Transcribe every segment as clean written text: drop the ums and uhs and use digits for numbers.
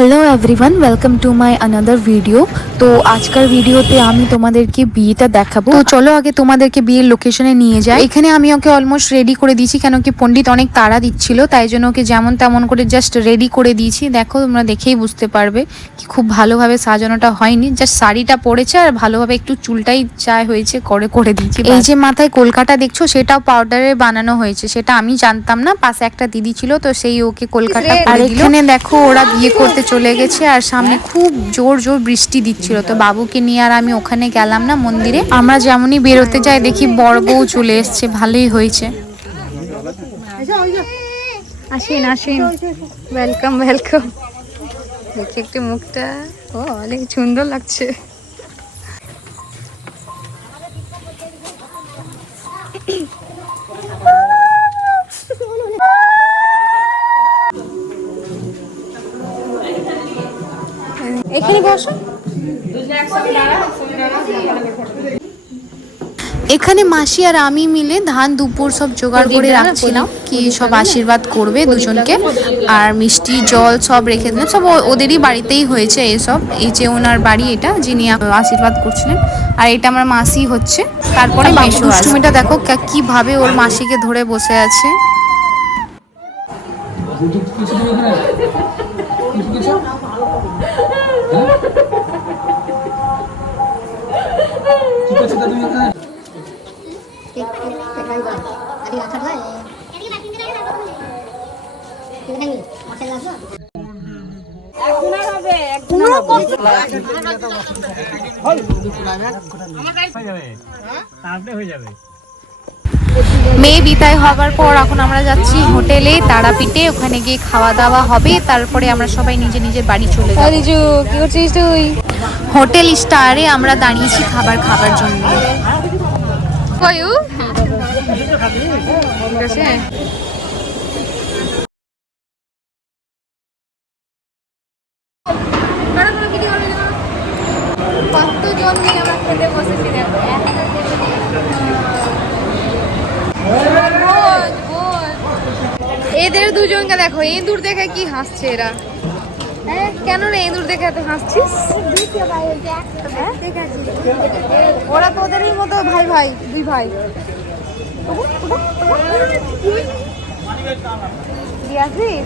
Hello everyone, welcome to my another video. তো আজকের ভিডিওতে আমি তোমাদেরকে বিয়েটা দেখাবো। তো চলো আগে তোমাদেরকে বিয়ের লোকেশনে নিয়ে যাই। এখানে আমি ওকে অলমোস্ট রেডি করে দিয়েছি, কেন কি পণ্ডিত অনেক তাড়া দিচ্ছিল, তাই জন্য ওকে যেমন তেমন করে জাস্ট রেডি করে দিয়েছি। দেখো তোমরা দেখেই বুঝতে পারবে কি খুব ভালোভাবে সাজানোটা হয়নি, জাস্ট শাড়িটা পরেছে আর ভালোভাবে একটু চুলটাই যা হয়েছে করে দিয়েছি। এই যে মাথায় কলকাতা দেখছো, সেটাও পাউডারে বানানো হয়েছে, সেটা আমি জানতাম না। পাশে একটা দিদি ছিল, তো সেই ওকে কলকাতা করে দিল। এখানে দেখো ওরা বিয়ে করতে চলে গেছে আর সামনে খুব জোর জোর বৃষ্টি দিচ্ছিল, তো বাবুকে নিয়ে আর আমি ওখানে গেলাম না মন্দিরে। আমরা যেমনই বেরোতে যাই দেখি বড় বউ চলে এসছে, ভালোই হয়েছে। আসেন আসেন, ওয়েলকাম ওয়েলকাম। দেখি একটু মুখটা, ও অনেক সুন্দর লাগছে। এখানে বসো। এখানে মাসি আর আমি মিলে ধান দুপুর সব জোগাড় করে রাখছিলাম, কি সব আশীর্বাদ করবে দুজনকে, আর মিষ্টি জল সব রেখে দিলাম। সব ওদেরই বাড়িতেই হয়েছে এসব। এই যে ওনার বাড়ি এটা, যিনি আশীর্বাদ করছিলেন, আর এটা আমার মাসি হচ্ছে। তারপরে দুষ্টুমিটা দেখো কিভাবে ওর মাসিকে ধরে বসে আছে। মেয়ে বিদায় হবার পর এখন আমরা যাচ্ছি হোটেলে তারাপীঠে, ওখানে গিয়ে খাওয়া দাওয়া হবে, তারপরে আমরা সবাই নিজে নিজের বাড়ি চলে যাব। কি করছিস তুই? হোটেল স্টারে আমরা দাঁড়িয়েছি খাবার জন্য। কতজন নিয়ে আমরা খেতে বসেছি দেখো। এদের দুজনকে দেখো, ইঁদুর দেখে কি হাসছে এরা। হ্যাঁ কেন রে ইঁদুর দেখে এত হাসছিস? ওরা তো ওদেরই মতো ভাই ভাই, দুই ভাই।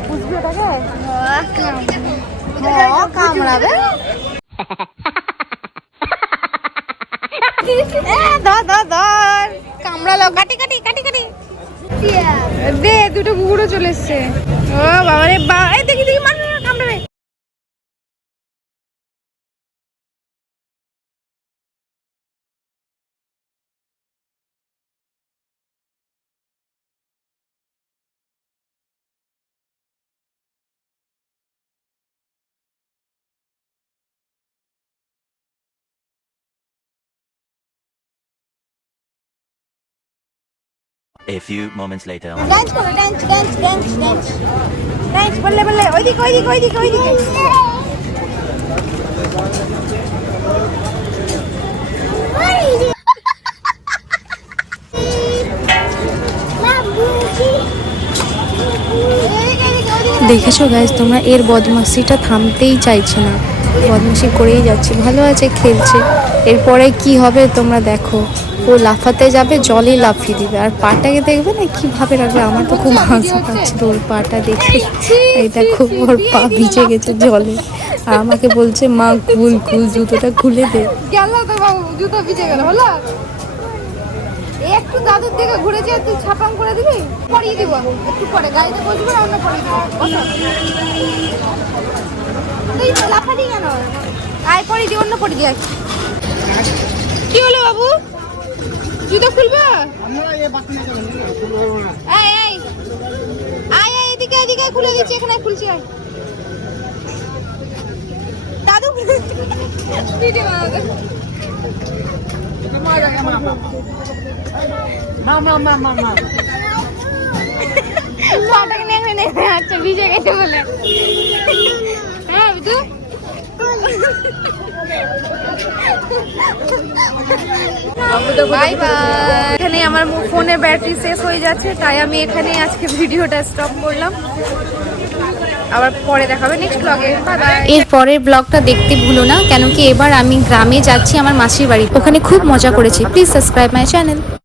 বুঝবি ওটাকে কামড়াবে। কামড়ালো, কাটি কাটি কাটি কাটি দে। দুটো কুকুরও চলে এসছে। ও বাবা রে বা, এই দেখি দেখি মার কামড়াবে। A few moments later. Dance করো, dance dance dance dance dance, বললে বললে ওইদিকে ওইদিকে ওইদিকে ওইদিকে। দেখেছো গাইস তোমরা, এর বদমাশিটা থামতেই চাইছে না, বদমাশি করেই যাচ্ছে। ভালো আছে, খেলছে। এরপরে কি হবে তোমরা দেখো, ও লাফাতে যাবে, জলে লাফিয়ে দিবে, আর পাটাকে দেখবে না কিভাবে রাখবে। আমার তো খুব হাসি পাচ্ছিল ওর পাটা দেখে। এটা খুব, ওর পা ভিজে গেছে জলে, আর আমাকে বলছে মা খুল খুল, জুতোটা খুলে দে। গেল তো বাবু, জুতো ভিজে গেল। হলো একটু দাদুর দিকে ঘুরেছে, তুই ছাপাং করে দিবি, পরিয়ে দিব একটু পরে, গাড়িতে বসবো না অন্য পরিয়ে দিব। তুই লাফাটি কেন? আয় পরিয়ে দি, অন্য পরিয়ে দিয়ে। কি হলো বাবু, জুতো খুলবে? এই এই আয় আয়, এদিকে এদিকে খুলে দিচ্ছি, এখানে খুলছি। দাদু ভিডিও বানাবে। পাটাকে নেমে নেমে আচ্ছা ভিজে গেছে বলে। হ্যাঁ বিদু, বাই বাই। এখানে আমার ফোনের ব্যাটারি শেষ হয়ে যাচ্ছে, তাই আমি এখানে আজকে ভিডিওটা স্টপ করলাম। আবার পরে দেখা হবে নেক্সট ব্লগে। Bye bye. এর পরের ব্লগটা দেখতে ভুলো না, কেন কি এবার আমি গ্রামে যাচ্ছি আমার মাসির বাড়ি, ওখানে খুব মজা করেছি। Please subscribe my channel.